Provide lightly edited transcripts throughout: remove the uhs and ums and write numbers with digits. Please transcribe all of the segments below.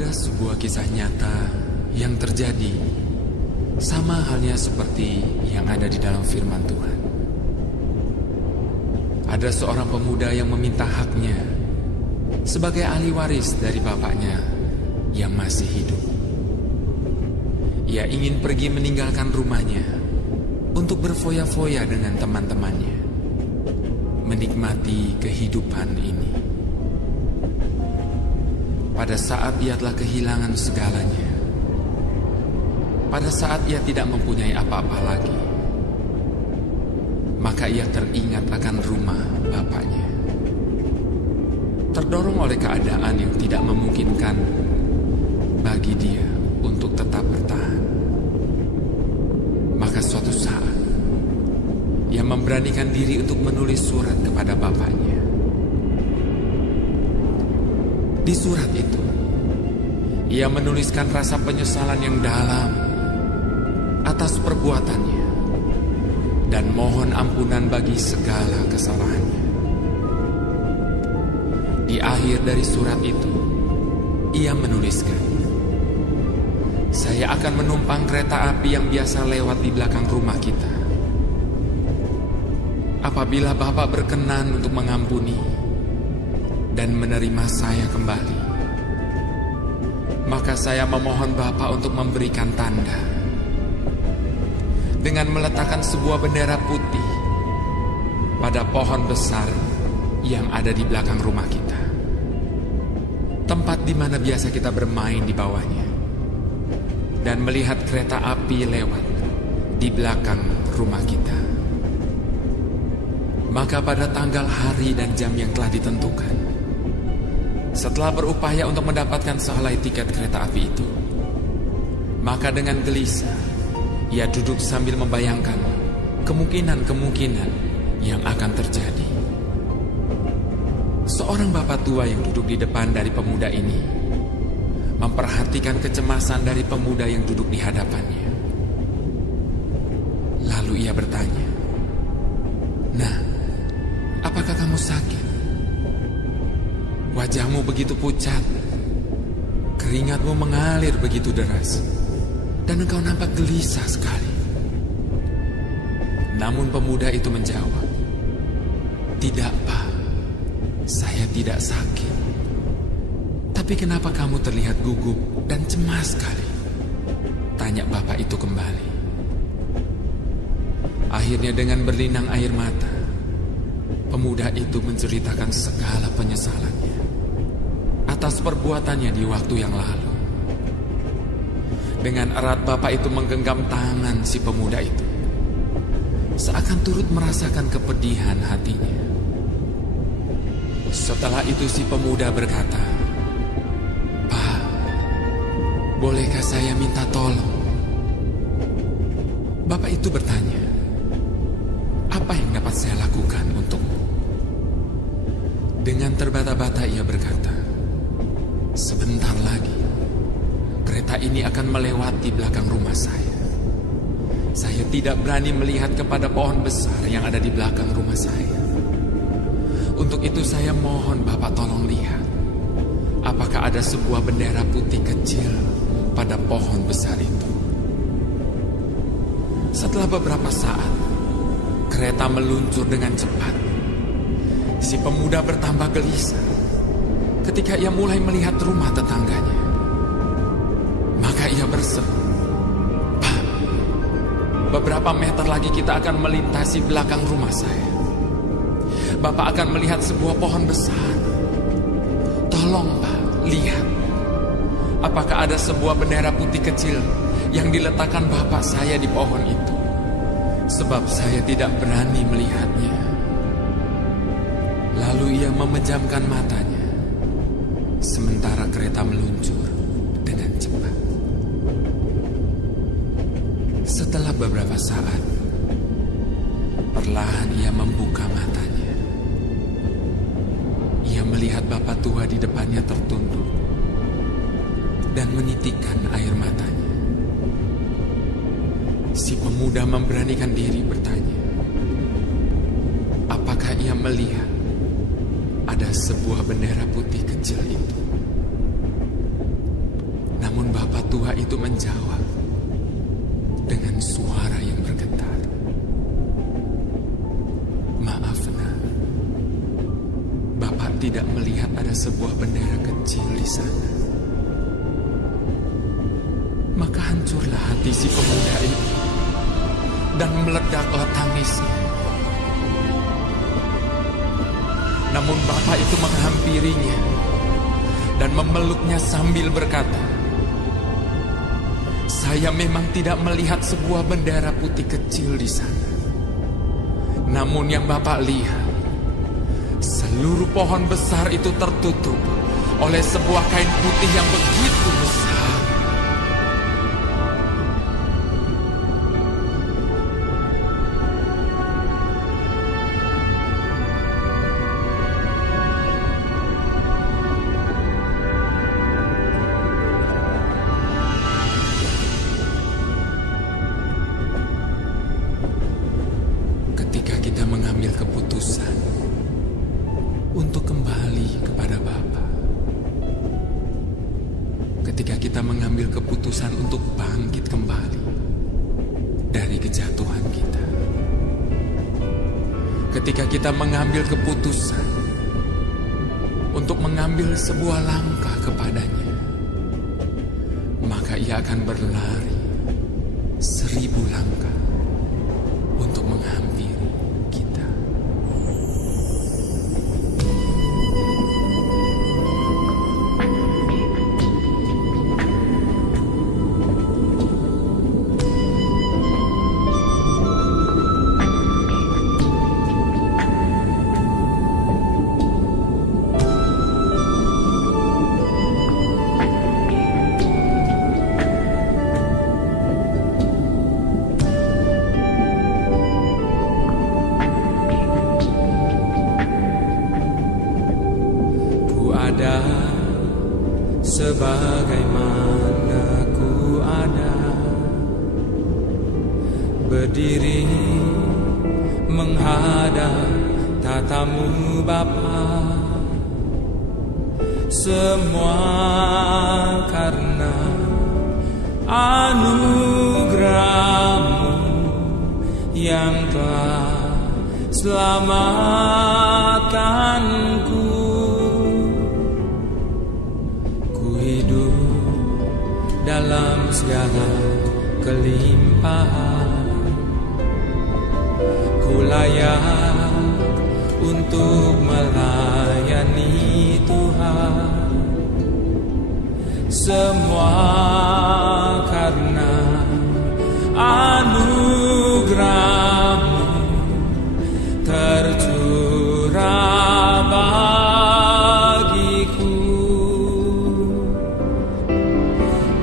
Ada sebuah kisah nyata yang terjadi, sama halnya seperti yang ada di dalam firman Tuhan. Ada seorang pemuda yang meminta haknya sebagai ahli waris dari bapaknya yang masih hidup. Ia ingin pergi meninggalkan rumahnya untuk berfoya-foya dengan teman-temannya, menikmati kehidupan ini. Pada saat ia telah kehilangan segalanya, pada saat ia tidak mempunyai apa-apa lagi, maka ia teringat akan rumah bapaknya. Terdorong oleh keadaan yang tidak memungkinkan bagi dia untuk tetap bertahan, maka suatu saat ia memberanikan diri untuk menulis surat kepada bapaknya. Di surat itu, ia menuliskan rasa penyesalan yang dalam atas perbuatannya dan mohon ampunan bagi segala kesalahannya. Di akhir dari surat itu, ia menuliskan, "Saya akan menumpang kereta api yang biasa lewat di belakang rumah kita. Apabila Bapak berkenan untuk mengampuni dan menerima saya kembali, maka saya memohon Bapak untuk memberikan tanda dengan meletakkan sebuah bendera putih pada pohon besar yang ada di belakang rumah kita, tempat di mana biasa kita bermain di bawahnya, dan melihat kereta api lewat di belakang rumah kita. Maka pada tanggal, hari, dan jam yang telah ditentukan, setelah berupaya untuk mendapatkan sehelai tiket kereta api itu, maka dengan gelisah ia duduk sambil membayangkan kemungkinan-kemungkinan yang akan terjadi. Seorang bapak tua yang duduk di depan dari pemuda ini memperhatikan kecemasan dari pemuda yang duduk di hadapannya. Lalu ia bertanya, "Nah, apakah kamu sakit? Wajahmu begitu pucat, keringatmu mengalir begitu deras, dan engkau nampak gelisah sekali." Namun pemuda itu menjawab, "Tidak, Pak, saya tidak sakit. Tapi kenapa kamu terlihat gugup dan cemas sekali?" tanya bapak itu kembali. Akhirnya dengan berlinang air mata, pemuda itu menceritakan segala penyesalannya atas perbuatannya di waktu yang lalu. Dengan erat bapak itu menggenggam tangan si pemuda itu, seakan turut merasakan kepedihan hatinya. Setelah itu si pemuda berkata, "Pak, bolehkah saya minta tolong?" Bapak itu bertanya, "Apa yang dapat saya lakukan untukmu?" Dengan terbata-bata ia berkata, "Sebentar lagi kereta ini akan melewati belakang rumah saya. Saya tidak berani melihat kepada pohon besar yang ada di belakang rumah saya. Untuk itu saya mohon Bapak tolong lihat, apakah ada sebuah bendera putih kecil pada pohon besar itu." Setelah beberapa saat, kereta meluncur dengan cepat. Si pemuda bertambah gelisah ketika ia mulai melihat rumah tetangganya. Maka ia berseru, "Pak, beberapa meter lagi kita akan melintasi belakang rumah saya. Bapak akan melihat sebuah pohon besar. Tolong Pak, lihat. Apakah ada sebuah bendera putih kecil yang diletakkan bapak saya di pohon itu? Sebab saya tidak berani melihatnya." Lalu ia memejamkan matanya, sementara kereta meluncur dengan cepat. Setelah beberapa saat, perlahan ia membuka matanya. Ia melihat bapak tua di depannya tertunduk dan menitikkan air matanya. Si pemuda memberanikan diri bertanya, apakah ia melihat ada sebuah bendera putih kecil itu? tua itu menjawab dengan suara yang bergetar, "Maaf, Nak. Bapak tidak melihat ada sebuah bendera kecil di sana." Maka hancurlah hati si pemuda itu dan meledaklah tangisnya. Namun bapak itu menghampirinya dan memeluknya sambil berkata, "Saya memang tidak melihat sebuah bendera putih kecil di sana. Namun yang bapak lihat, seluruh pohon besar itu tertutup oleh sebuah kain putih yang begitu besar." Ketika kita mengambil keputusan untuk kembali kepada Bapa, ketika kita mengambil keputusan untuk bangkit kembali dari kejatuhan kita, ketika kita mengambil keputusan untuk mengambil sebuah langkah kepadanya, maka Ia akan berlari 1000 langkah untuk menghampiri kita. Ada sebagaimana ku ada, berdiri menghadap tatamu Bapa, semua karena anugerah-Mu yang telah selamatkanku. Dalam segala kelimpahan, ku layak untuk melayani Tuhan. Semua karena anugerah-Mu tercurah bagiku.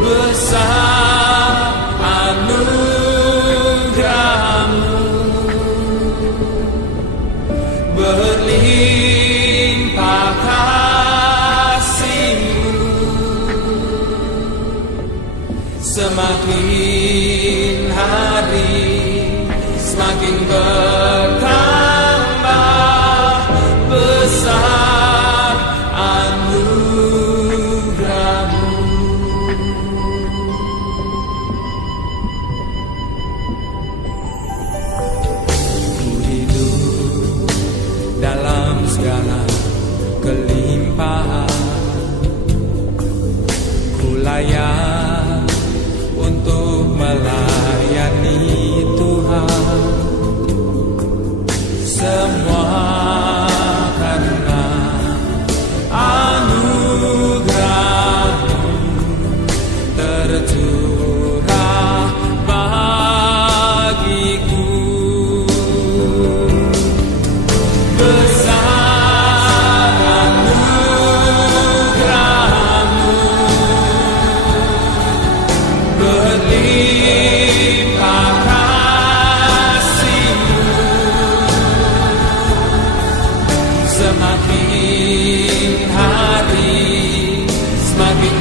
Besar anugerah-Mu, berlimpah kasih-Mu, semakin hari semakin bertambah besar anugerah-Mu. Dalam segala kelimpahan, ku layak untuk melayani Tuhan. Semua karena anugerah-Mu tercurah bagiku. Besar anugerah-Mu, berlimpah kasih-Mu, semakin hari semakin